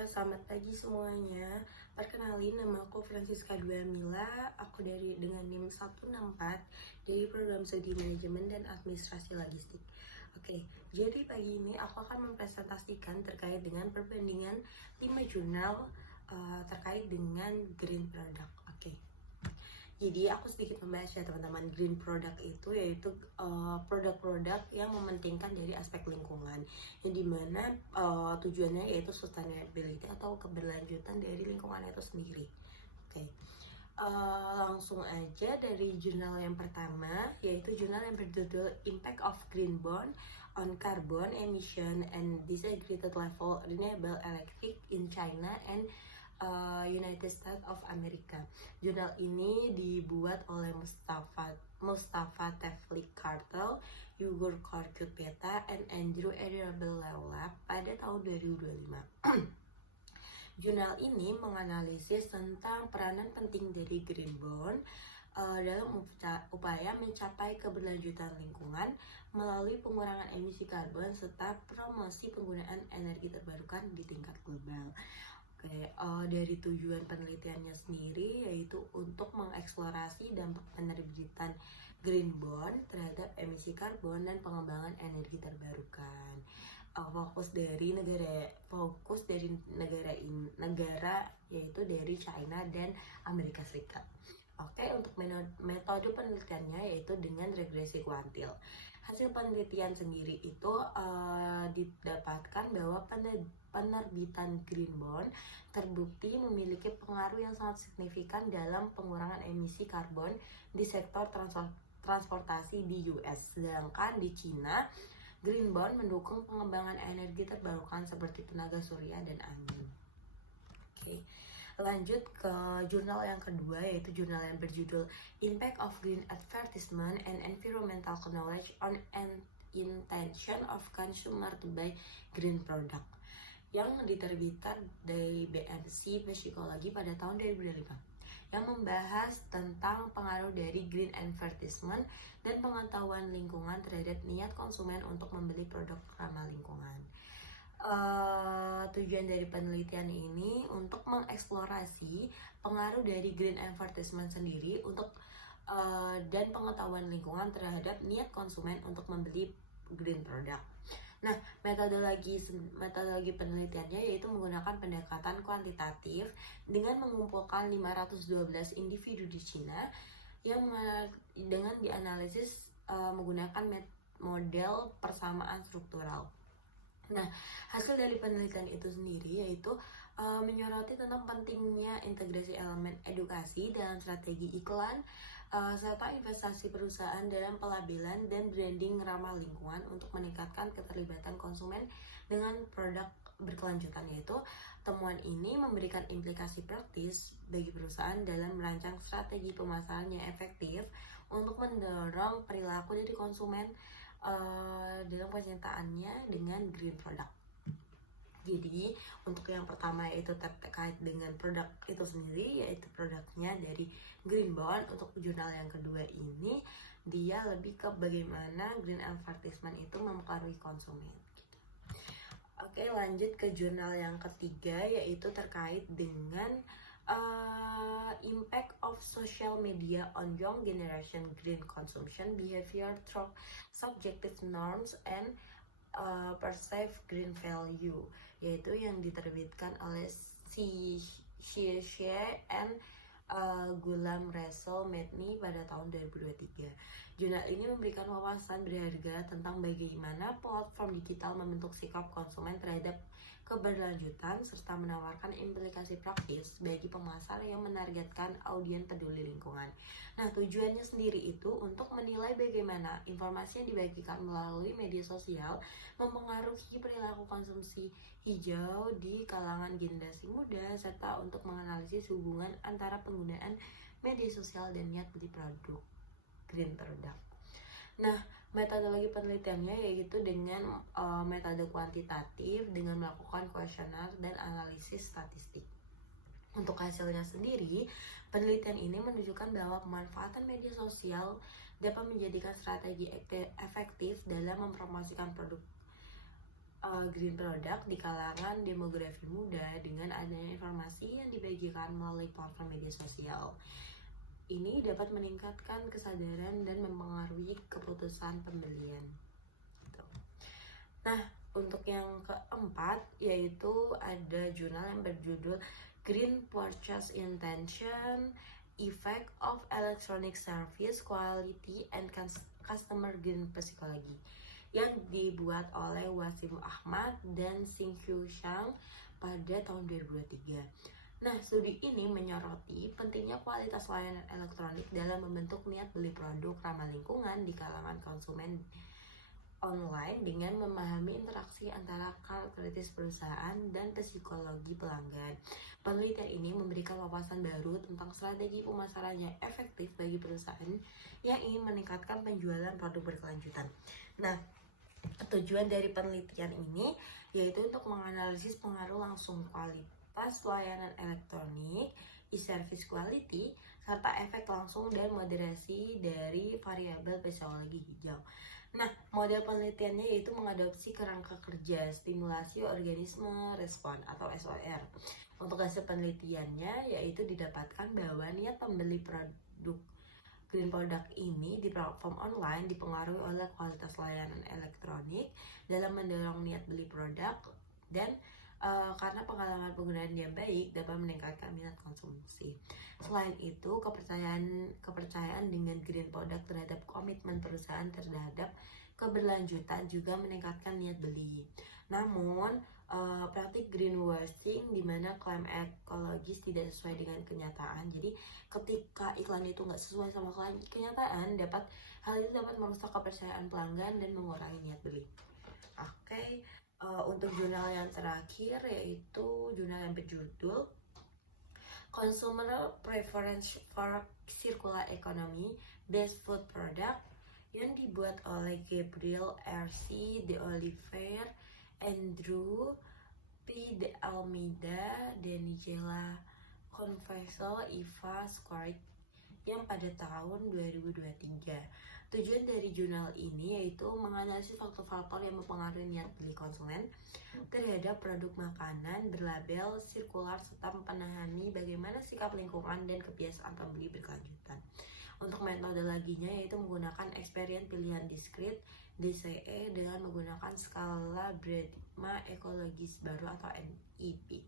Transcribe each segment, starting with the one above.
Selamat pagi semuanya. Perkenalin, nama aku Francisca Dua Mila. Aku dengan NIM 164 dari Program Studi Manajemen dan Administrasi Logistik. Oke, jadi pagi ini aku akan mempresentasikan terkait dengan perbandingan 5 jurnal terkait dengan green product. Oke. Jadi aku sedikit membahas ya teman-teman. Green product itu yaitu produk-produk yang mementingkan dari aspek lingkungan, yang dimana tujuannya yaitu sustainability atau keberlanjutan dari lingkungan itu sendiri. Oke. Langsung aja dari jurnal yang pertama, yaitu jurnal yang berjudul Impact of Green Bond on Carbon Emission and Disaggregated Level Renewable Electric in China and United States of America. Jurnal ini dibuat oleh Mustafa Teflik Kartel, Yugur Korkut-Peta, and Andrew Lab pada tahun 2025. Jurnal ini menganalisis tentang peranan penting dari green bond dalam upaya mencapai keberlanjutan lingkungan melalui pengurangan emisi karbon serta promosi penggunaan energi terbarukan di tingkat global. Oke, dari tujuan penelitiannya sendiri yaitu untuk mengeksplorasi dampak penerbitan green bond terhadap emisi karbon dan pengembangan energi terbarukan. Fokus dari negara yaitu dari China dan Amerika Serikat. Oke, untuk metode penelitiannya yaitu dengan regresi kuantil. Hasil penelitian sendiri itu didapatkan bahwa penerbitan green bond terbukti memiliki pengaruh yang sangat signifikan dalam pengurangan emisi karbon di sektor transportasi di US. Sedangkan di Cina, green bond mendukung pengembangan energi terbarukan seperti tenaga surya dan angin. Oke. Lanjut ke jurnal yang kedua, yaitu jurnal yang berjudul Impact of Green Advertisement and Environmental Knowledge on an Intention of Consumer to Buy Green Product, yang diterbitkan dari BNC Psikologi pada tahun 2005, yang membahas tentang pengaruh dari green advertisement dan pengetahuan lingkungan terhadap niat konsumen untuk membeli produk ramah lingkungan. Tujuan dari penelitian ini untuk mengeksplorasi pengaruh dari green advertisement sendiri untuk dan pengetahuan lingkungan terhadap niat konsumen untuk membeli green product. Nah, metodologi penelitiannya yaitu menggunakan pendekatan kuantitatif dengan mengumpulkan 512 individu di Cina yang dengan dianalisis menggunakan model persamaan struktural. Nah, hasil dari penelitian itu sendiri yaitu menyoroti tentang pentingnya integrasi elemen edukasi dalam strategi iklan serta investasi perusahaan dalam pelabelan dan branding ramah lingkungan untuk meningkatkan keterlibatan konsumen dengan produk berkelanjutan. Yaitu temuan ini memberikan implikasi praktis bagi perusahaan dalam merancang strategi pemasaran yang efektif untuk mendorong perilaku dari konsumen dalam kecintaannya dengan green product. Jadi untuk yang pertama yaitu terkait dengan produk itu sendiri, yaitu produknya dari green bond. Untuk jurnal yang kedua ini dia lebih ke bagaimana green advertisement itu mempengaruhi konsumen. Oke, lanjut ke jurnal yang ketiga yaitu terkait dengan impact of social media on young generation green consumption behavior through subjective norms and perceived green value, yaitu yang diterbitkan oleh Shie and Gulam Resol Medni pada tahun 2023. Jurnal ini memberikan wawasan berharga tentang bagaimana platform digital membentuk sikap konsumen terhadap keberlanjutan serta menawarkan implikasi praktis bagi pemasar yang menargetkan audiens peduli lingkungan. Nah, tujuannya sendiri itu untuk menilai bagaimana informasi yang dibagikan melalui media sosial mempengaruhi perilaku konsumsi hijau di kalangan generasi muda serta untuk menganalisis hubungan antara penggunaan media sosial dan niat beli produk green product. Nah, metodologi penelitiannya yaitu dengan metode kuantitatif dengan melakukan kuesioner dan analisis statistik. Untuk hasilnya sendiri, penelitian ini menunjukkan bahwa pemanfaatan media sosial dapat menjadikan strategi efektif dalam mempromosikan produk green product di kalangan demografi muda dengan adanya informasi yang dibagikan melalui platform media sosial. Ini dapat meningkatkan kesadaran dan mempengaruhi keputusan pembelian. Gitu. Nah, untuk yang keempat yaitu ada jurnal yang berjudul Green Purchase Intention, Effect of Electronic Service Quality and Customer Green Psychology yang dibuat oleh Wasim Ahmad dan Xingqiu Shang pada tahun 2023. Nah, studi ini menyoroti pentingnya kualitas layanan elektronik dalam membentuk niat beli produk ramah lingkungan di kalangan konsumen online dengan memahami interaksi antara karakteristik perusahaan dan psikologi pelanggan. Penelitian ini memberikan wawasan baru tentang strategi pemasaran yang efektif bagi perusahaan yang ingin meningkatkan penjualan produk berkelanjutan. Nah, tujuan dari penelitian ini yaitu untuk menganalisis pengaruh langsung kualitas layanan elektronik, e-service quality, serta efek langsung dan moderasi dari variabel psikologi hijau. Nah, model penelitiannya yaitu mengadopsi kerangka kerja stimulasi organisme respon atau SOR. Untuk hasil penelitiannya yaitu didapatkan bahwa niat pembeli produk green product ini di platform online dipengaruhi oleh kualitas layanan elektronik dalam mendorong niat beli produk dan karena pengalaman penggunaan yang baik dapat meningkatkan minat konsumsi. Selain itu, kepercayaan dengan green product terhadap komitmen perusahaan terhadap keberlanjutan juga meningkatkan niat beli. Namun, praktik greenwashing di mana klaim ekologis tidak sesuai dengan kenyataan. Jadi, ketika iklan itu nggak sesuai sama kenyataan, hal itu dapat merusak kepercayaan pelanggan dan mengurangi niat beli. Oke. Untuk jurnal yang terakhir yaitu jurnal yang berjudul Consumer Preference for Circular Economy Best Food Product yang dibuat oleh Gabriel R.C. de Oliveira, Andrew P. de Almeida, Danijela Confessor, Eva Squart yang pada tahun 2023. Tujuan dari jurnal ini yaitu menganalisis faktor-faktor yang mempengaruhi niat beli konsumen terhadap produk makanan berlabel sirkular serta mempenahani bagaimana sikap lingkungan dan kebiasaan pembeli berkelanjutan. Untuk metodologinya yaitu menggunakan eksperimen pilihan diskrit DCE dengan menggunakan skala Bradshaw ekologis baru atau NEP.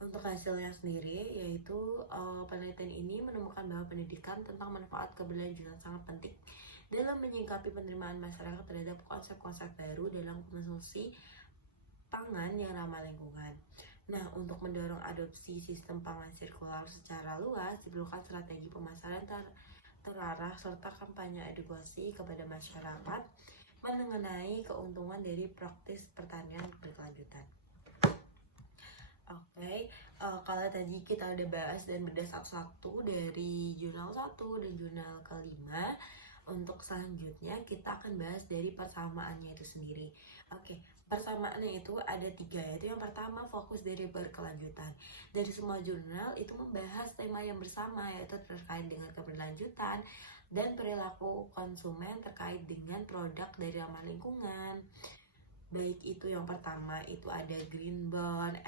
Untuk hasilnya sendiri yaitu penelitian ini menemukan bahwa pendidikan tentang manfaat keberlanjutan sangat penting dalam menyikapi penerimaan masyarakat terhadap konsep-konsep baru dalam konsumsi pangan yang ramah lingkungan. Nah, untuk mendorong adopsi sistem pangan sirkular secara luas diperlukan strategi pemasaran terarah serta kampanye edukasi kepada masyarakat mengenai keuntungan dari praktis pertanian berkelanjutan. Oke, kalau tadi kita udah bahas dan bedah satu-satu dari jurnal 1 dan jurnal kelima, untuk selanjutnya kita akan bahas dari persamaannya itu sendiri. Oke, persamaannya itu ada 3, yaitu yang pertama fokus dari berkelanjutan. Dari semua jurnal itu membahas tema yang bersama yaitu terkait dengan keberlanjutan dan perilaku konsumen terkait dengan produk dari ramah lingkungan. Baik itu yang pertama itu ada green bond,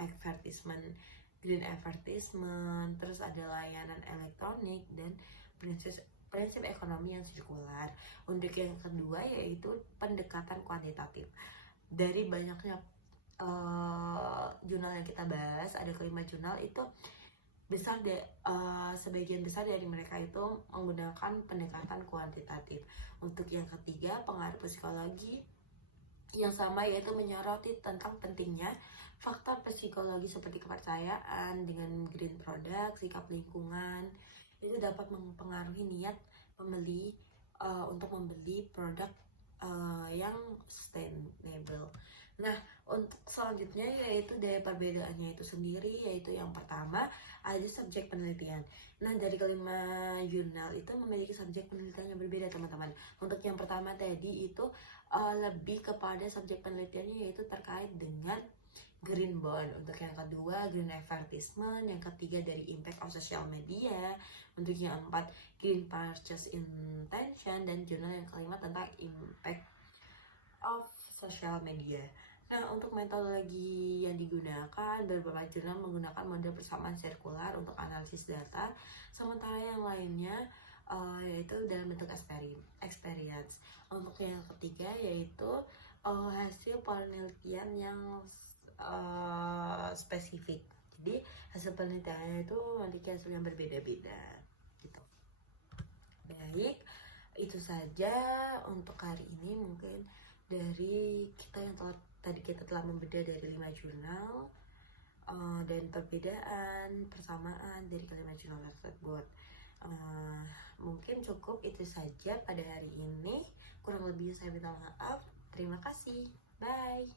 green advertisement, terus ada layanan elektronik dan prinsip ekonomi yang sirkular. Untuk yang kedua yaitu pendekatan kuantitatif. Dari banyaknya jurnal yang kita bahas, ada kelima jurnal itu sebagian besar dari mereka itu menggunakan pendekatan kuantitatif. Untuk yang ketiga pengaruh psikologi yang sama yaitu menyoroti tentang pentingnya faktor psikologi seperti kepercayaan dengan green product, sikap lingkungan itu dapat mempengaruhi niat pembeli untuk membeli produk yang sustainable. Nah, untuk selanjutnya yaitu dari perbedaannya itu sendiri, yaitu yang pertama ada subjek penelitian. Nah, dari kelima jurnal itu memiliki subjek penelitian yang berbeda teman-teman. Untuk yang pertama tadi itu lebih kepada subjek penelitiannya yaitu terkait dengan green bond. Untuk yang kedua green advertisement, yang ketiga dari impact of social media, untuk yang keempat green purchase intention, dan jurnal yang kelima tentang impact of social media. Nah, untuk metodologi yang digunakan, beberapa jurnal menggunakan model persamaan sirkular untuk analisis data, sementara yang lainnya yaitu dalam bentuk experience. Untuk yang ketiga yaitu hasil penelitian yang spesifik. Jadi hasil penelitiannya itu memiliki hasil yang berbeda-beda gitu. Baik, itu saja untuk hari ini. Mungkin dari kita yang tadi kita telah membedah dari 5 jurnal dan perbedaan, persamaan dari kelima jurnal tersebut. Mungkin cukup itu saja pada hari ini. Kurang lebih saya minta maaf. Terima kasih. Bye.